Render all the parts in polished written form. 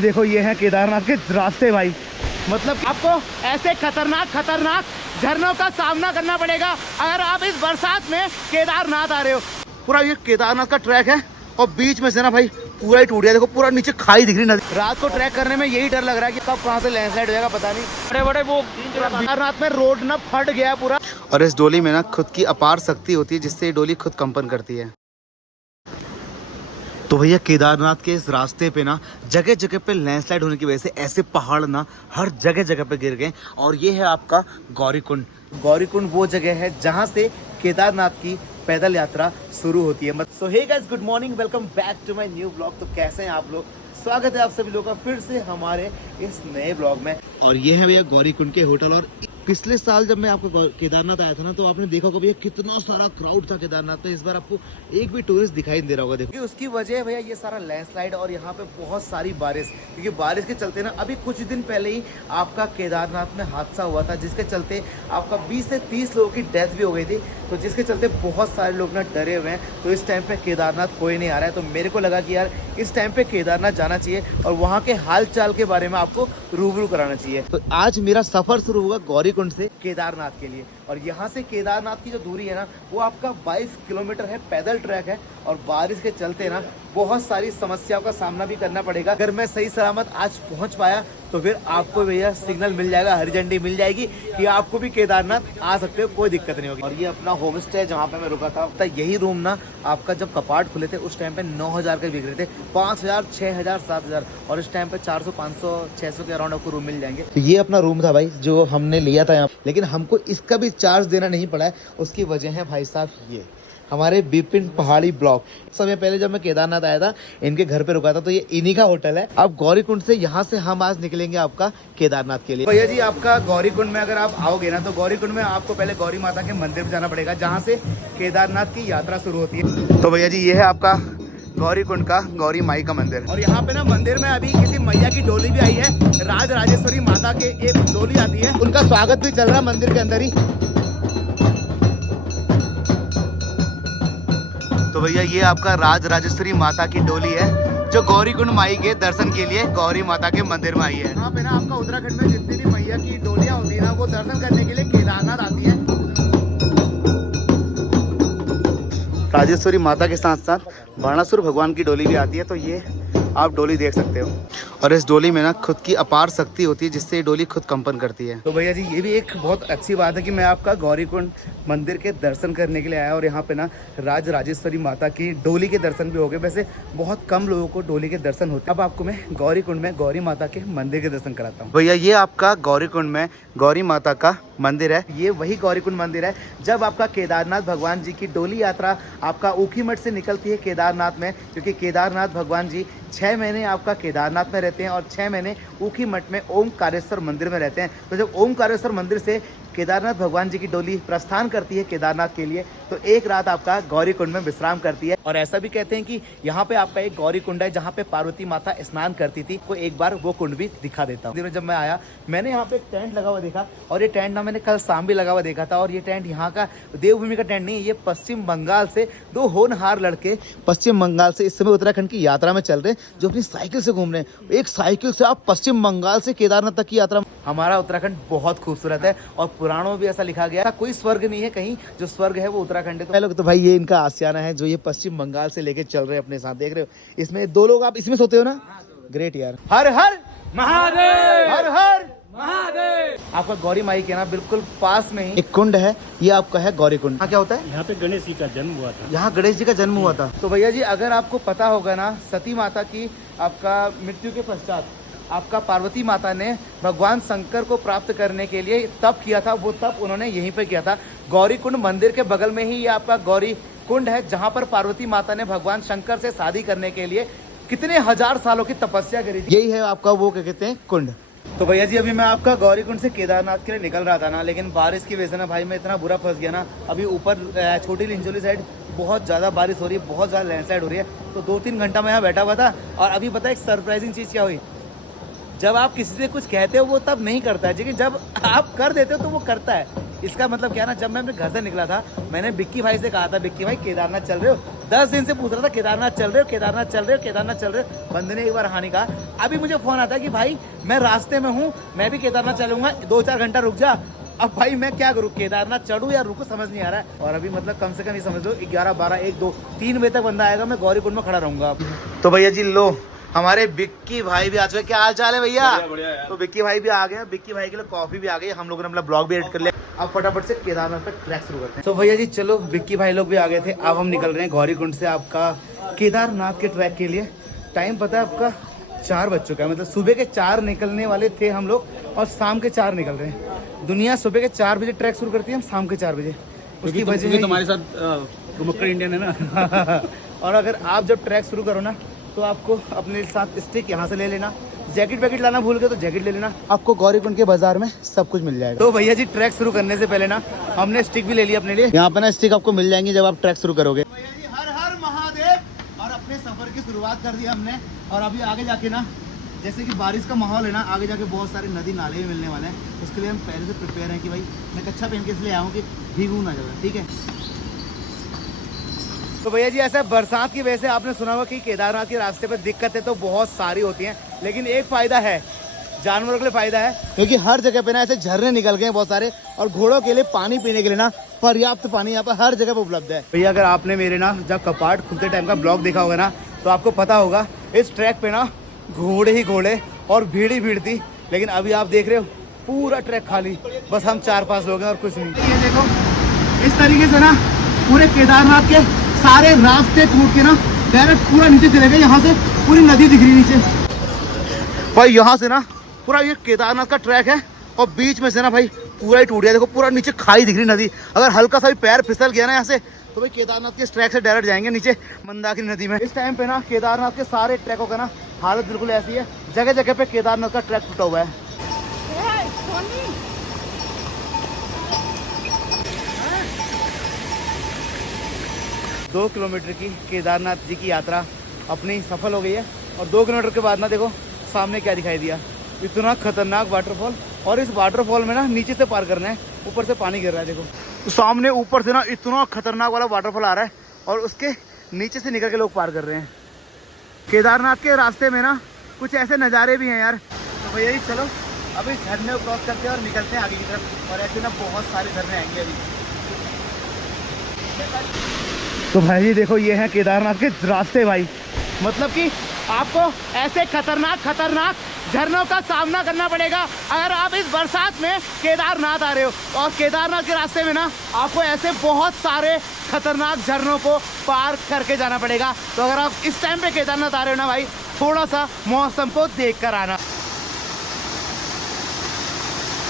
देखो ये है केदारनाथ के रास्ते भाई, मतलब आपको ऐसे खतरनाक झरनों का सामना करना पड़ेगा अगर आप इस बरसात में केदारनाथ आ रहे हो। पूरा ये केदारनाथ का ट्रैक है और बीच में से ना भाई पूरा ही टूट गया। देखो पूरा नीचे खाई दिख रही नदी। रात को ट्रैक करने में यही डर लग रहा है कि कब कहाँ से लैंडस्लाइड हो जाएगा पता नहीं। बड़े बड़े वो केदारनाथ में रोड ना फट गया पूरा। और इस डोली में ना खुद की अपार शक्ति होती है जिससे ये डोली खुद कंपन करती है। तो भैया केदारनाथ के इस रास्ते पे ना जगह जगह पे लैंडस्लाइड होने की वजह से ऐसे पहाड़ ना हर जगह जगह पे गिर गए। और ये है आपका गौरीकुंड। गौरीकुंड वो जगह है जहाँ से केदारनाथ की पैदल यात्रा शुरू होती है। So hey guys, good morning, welcome back to my new blog. तो कैसे हैं आप लोग? स्वागत है आप सभी लोगों का फिर से हमारे इस नए ब्लॉग में। और ये है भैया गौरीकुंड के होटल। और पिछले साल जब मैं आपको केदारनाथ आया था ना तो आपने देखा होगा भैया कितना सारा क्राउड था केदारनाथ में। इस बार आपको एक भी टूरिस्ट दिखाई नहीं दे रहा होगा। देखिए उसकी वजह है भैया ये सारा लैंडस्लाइड और यहाँ पे बहुत सारी बारिश, क्योंकि बारिश के चलते ना अभी कुछ दिन पहले ही आपका केदारनाथ में हादसा हुआ था जिसके चलते आपका 20 से 30 लोगों की डेथ भी हो गई थी। तो जिसके चलते बहुत सारे लोग ना डरे हुए हैं। तो इस टाइम पे केदारनाथ कोई नहीं आ रहा है। तो मेरे को लगा कि यार इस टाइम पे केदारनाथ जाना चाहिए और वहाँ के हाल चाल के बारे में आपको रूबरू कराना चाहिए। तो आज मेरा सफर शुरू होगा गौरीकुंड से केदारनाथ के लिए। और यहाँ से केदारनाथ की जो दूरी है ना वो आपका 22 किलोमीटर है, पैदल ट्रैक है। और बारिश के चलते ना बहुत सारी समस्याओं का सामना भी करना पड़ेगा। अगर मैं सही सलामत आज पहुँच पाया तो फिर आपको भैया सिग्नल मिल जाएगा, हरी झंडी मिल जाएगी कि आपको भी केदारनाथ आ सकते हो, कोई दिक्कत नहीं होगी। और ये अपना होम स्टे जहाँ पे मैं रुका था, तो यही रूम ना आपका जब कपाट खुले थे उस टाइम पे 9,000 के बिक रहे थे, 5,000, 6,000, 7,000। और इस टाइम पे 400, 500, 600 के अराउंड आपको रूम मिल जाएंगे। तो ये अपना रूम था भाई जो हमने लिया था यहाँ, लेकिन हमको इसका भी चार्ज देना नहीं पड़ा है। उसकी वजह है भाई साहब ये हमारे बिपिन पहाड़ी ब्लॉक। समय पहले जब मैं केदारनाथ आया था इनके घर पे रुका था, तो ये इन्हीं का होटल है। अब गौरीकुंड से यहाँ से हम आज निकलेंगे आपका केदारनाथ के लिए। भैया जी आपका गौरीकुंड में अगर आप आओगे ना तो गौरीकुंड में आपको पहले गौरी माता के मंदिर में जाना पड़ेगा जहाँ से केदारनाथ की यात्रा शुरू होती है। तो भैया जी ये है आपका गौरीकुंड का गौरी माई का मंदिर। और यहाँ पे ना मंदिर में अभी किसी मैया की डोली भी आई है, राज राजेश्वरी माता के एक डोली आती है, उनका स्वागत भी चल रहा है मंदिर के अंदर ही। तो भैया ये आपका राज राजेश्वरी माता की डोली है जो गौरीकुंड माई के दर्शन के लिए गौरी माता के मंदिर में आई है। यहाँ पे ना आपका उत्तराखंड में जितनी भी मैया की डोलियाँ होती है ना वो दर्शन करने के लिए केदारनाथ आती है। राजेश्वरी माता के साथ साथ बाणासुर भगवान की डोली भी आती है। तो ये आप डोली देख सकते हो। और इस डोली में ना खुद की अपार शक्ति होती है जिससे ये डोली खुद कंपन करती है। तो भैया जी ये भी एक बहुत अच्छी बात है कि मैं आपका गौरीकुंड मंदिर के दर्शन करने के लिए आया और यहाँ पे ना राज राजेश्वरी माता की डोली के दर्शन भी हो गए। वैसे बहुत कम लोगों को डोली के दर्शन होते हैं। अब आपको मैं गौरीकुंड में गौरी माता के मंदिर के दर्शन कराता हूँ। भैया ये आपका गौरीकुंड में गौरी माता का मंदिर है। ये वही गौरीकुंड मंदिर है जब आपका केदारनाथ भगवान जी की डोली यात्रा आपका ऊखीमठ से निकलती है केदारनाथ में, क्योंकि केदारनाथ भगवान जी 6 महीने आपका केदारनाथ में रहते हैं और 6 महीने ऊखीमठ में ओमकारेश्वर मंदिर में रहते हैं। तो जब ओमकारेश्वर मंदिर से केदारनाथ भगवान जी की डोली प्रस्थान करती है केदारनाथ के लिए तो एक रात आपका गौरीकुंड में विश्राम करती है। और ऐसा भी कहते हैं कि यहाँ पे आपका एक गौरीकुंड है जहाँ पे पार्वती माता स्नान करती थी। को एक बार वो कुंड भी दिखा देता हूँ। जब मैं आया मैंने यहाँ पे एक टेंट लगा हुआ देखा, और ये टेंट ना मैंने कल शाम भी लगा हुआ देखा था। और ये टेंट यहाँ का देवभूमि का टेंट नहीं है, ये पश्चिम बंगाल से 2 होनहार लड़के पश्चिम बंगाल से इस समय उत्तराखंड की यात्रा में चल रहे हैं जो अपनी साइकिल से घूम रहे हैं। एक साइकिल से आप पश्चिम बंगाल से केदारनाथ तक की यात्रा। हमारा उत्तराखंड बहुत खूबसूरत है और पुराणों में भी ऐसा लिखा गया कोई स्वर्ग नहीं है कहीं, जो स्वर्ग है वो उत्तराखंड है। तो भाई ये इनका आशियाना है जो ये पश्चिम बंगाल से लेके चल रहे हैं अपने साथ। देख रहे हो इसमें 2 लोग आप इसमें सोते हो ना। ग्रेट यार। हर हर महादेव, हर हर महादेव। आपका गौरी माई के ना बिल्कुल पास में ही एक कुंड है, ये आपका है गौरीकुंड। क्या होता है? यहाँ पे गणेश जी का जन्म हुआ था। यहाँ गणेश जी का जन्म हुआ था। तो भैया जी अगर आपको पता होगा ना सती माता की आपका मृत्यु के पश्चात आपका पार्वती माता ने भगवान शंकर को प्राप्त करने के लिए तप किया था। वो तप उन्होंने यहीं पे किया था। गौरीकुंड मंदिर के बगल में ही ये आपका गौरी कुंड है जहाँ पर पार्वती माता ने भगवान शंकर से शादी करने के लिए कितने हजार सालों की तपस्या करी थी। यही है आपका वो क्या कहते हैं कुंड। तो भैया जी अभी मैं आपका गौरीकुंड से केदारनाथ के लिए निकल रहा था ना, लेकिन बारिश की वजह से ना भाई मैं इतना बुरा फंस गया ना। अभी ऊपर छोटी लिंचोली साइड बहुत ज़्यादा बारिश हो रही है, बहुत ज़्यादा लैंडस्लाइड हो रही है। तो 2-3 घंटा मैं यहाँ बैठा हुआ था। और अभी पता है एक सरप्राइजिंग चीज़ क्या हुई, जब आप किसी से कुछ कहते हो वो तब नहीं करता है, लेकिन जब आप कर देते हो तो वो करता है। इसका मतलब क्या ना, जब मैं अपने घर से निकला था मैंने बिक्की भाई से कहा था, बिक्की भाई केदारनाथ चल रहे हो, 10 दिन से पूछ रहा था केदारनाथ चल रहे हो, केदारनाथ चल रहे हो, केदारनाथ चल रहे हो। बंदे ने एक बार हाँ नहीं कहा। अभी मुझे फोन आता है कि भाई मैं रास्ते में हूँ, मैं भी केदारनाथ चलूंगा, 2-4 घंटा रुक जा। अब भाई मैं क्या करूँ, केदारनाथ चढ़ूँ या रुकूँ, समझ नहीं आ रहा है। और अभी मतलब कम से कम ये समझ लो 11, 12, 1, 2, 3 बजे तक बंदा आएगा, मैं गौरीकुंड में खड़ा रहूंगा। तो भैया जी लो, हमारे बिक्की भाई भी आ चुके। क्या हाल चाल है भैया? तो बिक्की भाई भी आ गए, बिक्की भाई के लिए कॉफी भी आ गई, हम लोगों ने अपना ब्लॉग भी एडिट कर लिया। अब फटाफट से केदारनाथ तक ट्रैक शुरू करते हैं। तो भैया जी चलो, बिक्की भाई लोग भी आ गए थे। अब हम निकल रहे हैं गौरीकुंड से आपका केदारनाथ के ट्रैक के लिए। टाइम पता है आपका 4 बज चुका है, मतलब सुबह के 4 निकलने वाले थे हम लोग और शाम के 4 निकल रहे हैं। दुनिया सुबह के 4 बजे ट्रैक शुरू करती है, हम शाम के 4 बजे। उसकी वजह तुम्हारे साथ घुमक्कड़ इंडियन है ना। और अगर आप जब ट्रैक शुरू करो ना तो आपको अपने साथ स्टिक यहाँ से ले लेना, जैकेट वैकेट लाना भूल गए तो जैकेट ले लेना, आपको गौरीकुंड के बाजार में सब कुछ मिल जाएगा। तो भैया जी ट्रैक शुरू करने से पहले ना हमने स्टिक भी ले लिया अपने लिए। यहाँ पे ना स्टिक आपको मिल जाएंगी जब आप ट्रैक शुरू करोगे। भैया जी हर हर महादेव। और अपने सफर की शुरुआत कर दी हमने। और अभी आगे जाके ना जैसे कि बारिश का माहौल है ना, आगे जाके बहुत सारे नदी नाले भी मिलने वाले हैं। उसके लिए हम पहले से प्रिपेयर हैं कि भाई मैं कच्छा पहन के इसलिए आया हूँ कि भीगू ना जाए, ठीक है। तो भैया जी ऐसा बरसात की वजह से आपने सुना होगा कि केदारनाथ के रास्ते पर दिक्कतें तो बहुत सारी होती हैं, लेकिन एक फायदा है, जानवरों के लिए फायदा है, क्योंकि हर जगह पे ना ऐसे झरने निकल गए हैं बहुत सारे। और घोड़ों के लिए पानी पीने के लिए ना पर्याप्त पानी यहाँ पर हर जगह पे उपलब्ध है। भैया अगर आपने मेरे ना जब कपाट खुलते टाइम का ब्लॉग देखा होगा ना तो आपको पता होगा इस ट्रैक पे ना घोड़े ही घोड़े और भीड़ ही भीड़ थी। लेकिन अभी आप देख रहे हो पूरा ट्रैक खाली, बस हम 4-5 लोग हैं और कुछ नहीं। ये देखो इस तरीके से ना पूरे केदारनाथ के सारे रास्ते टूट के ना डायरेक्ट पूरा नीचे चले गए। यहाँ से पूरी नदी दिख रही नीचे भाई। यहाँ से ना पूरा ये केदारनाथ का ट्रैक है और बीच में से ना भाई पूरा ही टूट गया। देखो पूरा नीचे खाई दिख रही नदी। अगर हल्का सा भी पैर फिसल गया ना यहाँ से तो भाई केदारनाथ के इस ट्रैक से डायरेक्ट जाएंगे नीचे मंदाकिनी नदी में। इस टाइम पे ना केदारनाथ के सारे ट्रैकों का ना हालत बिल्कुल ऐसी है, जगह जगह पे केदारनाथ का ट्रैक टूटा हुआ है। 2 किलोमीटर की केदारनाथ जी की यात्रा अपनी सफल हो गई है। और 2 किलोमीटर के बाद ना देखो सामने क्या दिखाई दिया, इतना खतरनाक वाटरफॉल। और इस वाटरफॉल में ना नीचे से पार करना है, ऊपर से पानी गिर रहा है। देखो तो सामने ऊपर से ना इतना खतरनाक वाला वाटरफॉल आ रहा है और उसके नीचे से निकल के लोग पार कर रहे हैं। केदारनाथ के रास्ते में ना कुछ ऐसे नज़ारे भी हैं यार। तो भैया जी चलो अभी झरने को क्रॉस करते हैं और निकलते हैं आगे की तरफ। और ऐसे ना बहुत सारे झरने आएंगे अभी। तो भाई जी देखो ये है केदारनाथ के रास्ते भाई, मतलब कि आपको ऐसे खतरनाक झरनों का सामना करना पड़ेगा अगर आप इस बरसात में केदारनाथ आ रहे हो। और केदारनाथ के रास्ते में ना आपको ऐसे बहुत सारे खतरनाक झरनों को पार करके जाना पड़ेगा। तो अगर आप इस टाइम पे केदारनाथ आ रहे हो ना भाई, थोड़ा सा मौसम को देख कर आना।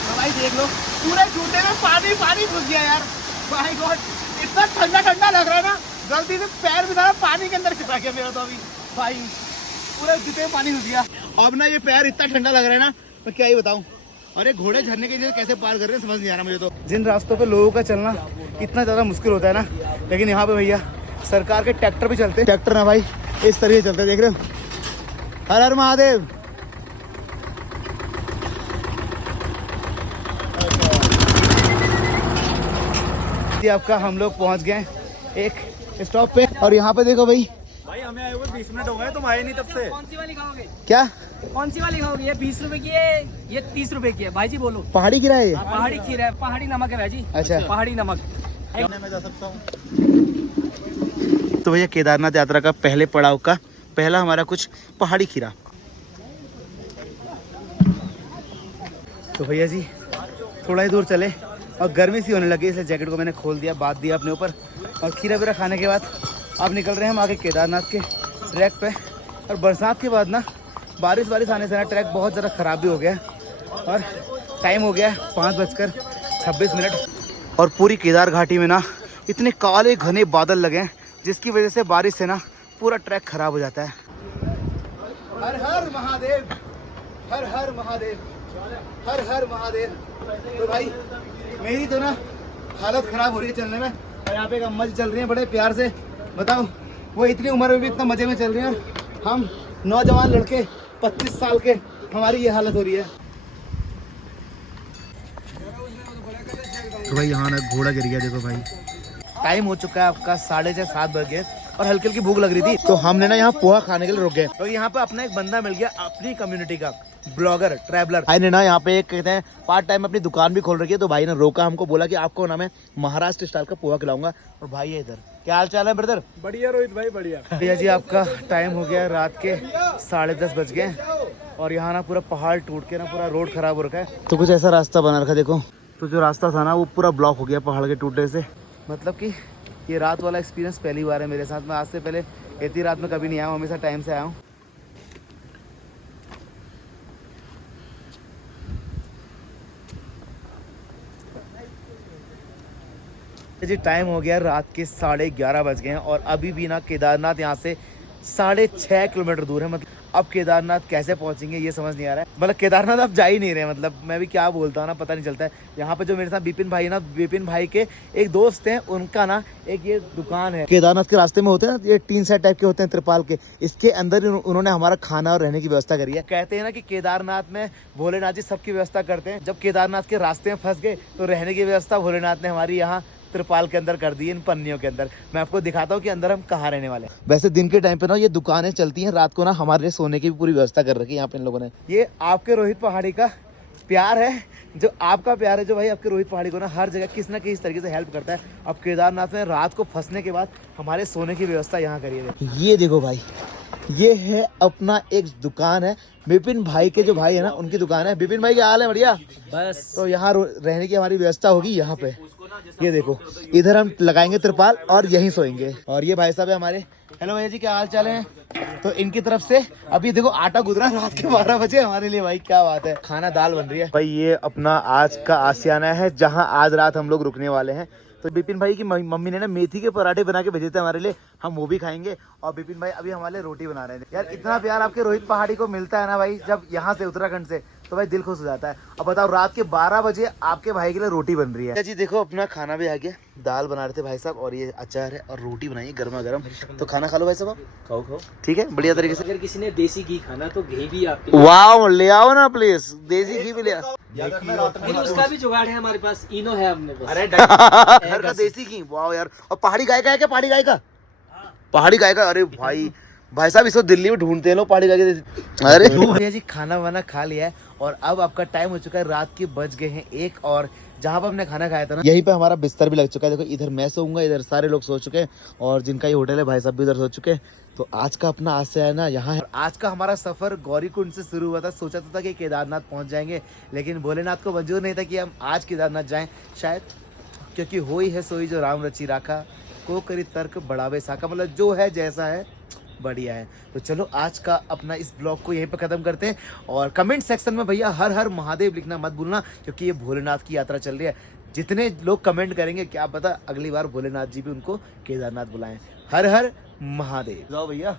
तो भाई देख लो पूरे जूते में पानी घुस गया यार। भाई गॉड इतना ठंडा लग रहा है ना, गलती से पैर भी पानी के अंदर चिपक गया मेरा। तो अभी भाई पूरे जूते में पानी घुस गया। अब ना ये पैर इतना ठंडा लग रहा है ना, मैं क्या ही बताऊं। अरे घोड़े झरने के लिए कैसे पार कर रहे हैं समझ नहीं आ रहा मुझे तो। जिन रास्तों पे लोगों का चलना इतना ज़्यादा मुश्किल होता है ना, लेकिन यहाँ पे भैया सरकार के ट्रैक्टर भी चलते हैं। ट्रैक्टर ना भाई इस तरीके चलते हैं, देख रहे हो। हर हर महादेव। आपका हम लोग पहुँच गए एक स्टॉप पे। और यहाँ पे देखो भाई हमें आए हुए 20 मिनट हो गए, तुम आए नहीं तब से। कौन सी वाली खाओगे? क्या कौन सी वाली खाओगे? ये 20 रुपए की है, ये 30 रुपए की है। भाई जी बोलो। पहाड़ी खीरा है ये? पहाड़ी खीरा है, पहाड़ी नमक है भाई जी। अच्छा पहाड़ी नमक। मैं जा सकता हूँ। तो भैया केदारनाथ यात्रा का पहले पड़ाव का पहला हमारा कुछ पहाड़ी खीरा। तो भैया जी थोड़ा ही दूर चले और गर्मी सी होने लगी, इसलिए जैकेट को मैंने खोल दिया, बांध दिया अपने ऊपर। और खीरा वीरा खाने के बाद अब निकल रहे हैं हम आगे केदारनाथ के ट्रैक पे। और बरसात के बाद ना बारिश आने से ना ट्रैक बहुत ज़्यादा ख़राब भी हो गया। और टाइम हो गया 5:26। और पूरी केदार घाटी में ना इतने काले घने बादल लगे हैं जिसकी वजह से बारिश से ना पूरा ट्रैक ख़राब हो जाता है। हर हर महादेव, हर हर महादेव, हर हर महादेव। तो भाई मेरी तो ना हालत ख़राब हो रही है चलने में। और यहाँ पे एक अम्मा जी चल रही हैं बड़े प्यार से, बताओ वो इतनी उम्र में भी इतना मज़े में चल रही हैं। हम नौजवान लड़के 25 साल के, हमारी ये हालत हो रही है। तो भाई यहाँ ना घोड़ा गिर गया, देखो भाई। टाइम हो चुका है आपका 6:30 7 बज गए और हल्की हल्की भूख लग रही थी, तो हमने ना यहाँ पोहा खाने के लिए रुक गए। तो यहाँ पे अपना एक बंदा मिल गया अपनी कम्युनिटी का ब्लॉगर ट्रैवलर। भाई ने ना यहाँ पे एक कहते हैं पार्ट टाइम अपनी दुकान भी खोल रखी है। तो भाई ने रोका हमको, बोला कि आपको ना मैं महाराष्ट्र स्टाइल का पोहा खिलाऊंगा। और भाई है इधर, क्या हाल चाल है ब्रदर? बढ़िया रोहित भाई बढ़िया। भैया जी आपका टाइम हो गया, रात के 10:30 बज गए और यहाँ ना पूरा पहाड़ टूट के ना पूरा रोड खराब हो रखा है। तो कुछ ऐसा रास्ता बना रखा है, देखो। तो जो रास्ता था ना वो पूरा ब्लॉक हो गया पहाड़ के टूटने से। मतलब कि ये रात वाला एक्सपीरियंस पहली बार है मेरे साथ। मैं आज से पहले इतनी रात में कभी नहीं आया हूँ, हमेशा टाइम से आया हूँ। जी टाइम हो गया, रात के 11:30 बज गए हैं और अभी भी ना केदारनाथ यहाँ से 6.5 किलोमीटर दूर है। मतलब अब केदारनाथ कैसे पहुंचेंगे ये समझ नहीं आ रहा है। मतलब केदारनाथ अब जा ही नहीं रहे, मतलब मैं भी क्या बोलता हूँ ना पता नहीं चलता है। यहाँ पे जो मेरे साथ विपिन भाई ना, विपिन भाई के एक दोस्त हैं, उनका ना एक ये दुकान है। केदारनाथ के रास्ते में होते हैं ना ये टीन सेट टाइप के होते हैं त्रिपाल के, इसके अंदर उन्होंने हमारा खाना और रहने की व्यवस्था करी है। कहते हैं ना कि केदारनाथ में भोलेनाथ जी सबकी व्यवस्था करते हैं। जब केदारनाथ के रास्ते में फंस गए तो रहने की व्यवस्था भोलेनाथ ने हमारी यहाँ त्रिपाल के अंदर कर दी, इन पन्नियों के अंदर। मैं आपको दिखाता हूँ कि अंदर हम कहाँ रहने वाले हैं। वैसे दिन के टाइम पे ना ये दुकानें चलती हैं, रात को ना हमारे लिए सोने की भी पूरी व्यवस्था कर रखी है यहाँ पे इन लोगों ने। ये आपके रोहित पहाड़ी का प्यार है, जो आपका प्यार है, जो भाई आपके रोहित पहाड़ी को ना हर जगह किसी ना किसी तरीके से हेल्प करता है। अब केदारनाथ में रात को फंसने के बाद हमारे सोने की व्यवस्था यहाँ करी है। ये देखो भाई, ये है अपना एक दुकान है, विपिन भाई के जो भाई है ना उनकी दुकान है। विपिन भाई क्या हाल है? बढ़िया बस। तो यहाँ रहने की हमारी व्यवस्था होगी यहाँ पे। ये देखो इधर हम लगाएंगे त्रिपाल और यहीं सोएंगे। और ये भाई साहब है हमारे। हेलो भैया जी, क्या हाल चाल है? तो इनकी तरफ से अभी देखो आटा गुजरा रात के 12 बजे हमारे लिए। भाई क्या बात है, खाना दाल बन रही है। भाई ये अपना आज का आशियाना है जहाँ आज रात हम लोग रुकने वाले हैं। तो विपिन भाई की मम्मी ने ना मेथी के पराठे बना के भेजे थे हमारे लिए, हम वो भी खाएंगे। और विपिन भाई अभी हमारे लिए रोटी बना रहे हैं। यार इतना प्यार आपके रोहित पहाड़ी को मिलता है ना भाई, जब यहाँ से उत्तराखंड से, तो भाई दिल खुश हो जाता है। अब बताओ रात के 12 बजे आपके भाई के लिए रोटी बन रही है। जी देखो अपना खाना भी आ गया, दाल बना रहे थे भाई साहब और ये अचार है और रोटी बनाई है गर्मा गर्म। तो खाना खा लो भाई साहब, आप खाओ खाओ, ठीक है बढ़िया तरीके से। अगर किसी ने देसी घी खाना तो घी भी आपके वाह ले आओ ना प्लीज, देसी घी भी ले आओ। उसका भी जुगाड़ है हमारे पास, इनो है अपने पास। अरे घर का देसी घी, वाह यार। और पहाड़ी गाय का है क्या? पहाड़ी गाय का, पहाड़ी गाय का। अरे भाई साहब इसको दिल्ली में ढूंढते हैं लोग पहाड़ी गाय के। अरे भैया जी खाना वाना खा लिया है और अब आपका टाइम हो चुका है, रात के बज गए हैं 1। और जहाँ पर हमने खाना खाया था ना यहीं पे हमारा बिस्तर भी लग चुका है। देखो इधर मैं सोऊंगा, इधर सारे लोग सो चुके हैं और जिनका ये होटल है भाई साहब भी उधर सो चुके हैं। तो आज का अपना आज से है ना यहाँ है। आज का हमारा सफर गौरीकुंड से शुरू हुआ था। सोचा था कि केदारनाथ पहुंच जाएंगे, लेकिन भोलेनाथ को मंजूर नहीं था कि हम आज केदारनाथ जाएं, शायद क्योंकि हो ही है सोई जो राम रची राखा, को करी तर्क बढ़ावे साका। मतलब जो है जैसा है बढ़िया है। तो चलो आज का अपना इस ब्लॉग को यहीं पर खत्म करते हैं। और कमेंट सेक्शन में भैया हर हर महादेव लिखना मत भूलना, क्योंकि ये भोलेनाथ की यात्रा चल रही है। जितने लोग कमेंट करेंगे क्या पता अगली बार भोलेनाथ जी भी उनको केदारनाथ बुलाएं। हर हर महादेव। जाओ भैया,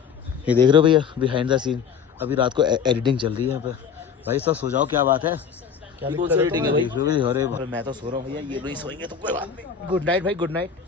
ये देख रहे हो भैया बिहाइंड द सीन, अभी रात को एडिटिंग चल रही है यहाँ पे। भाई सब सो जाओ, क्या बात है? क्या एडिटिंग है भाई? अरे मैं तो सो रहा हूँ भैया, ये नहीं सोएंगे तो कोई बात नहीं। गुड नाइट भाई, गुड नाइट।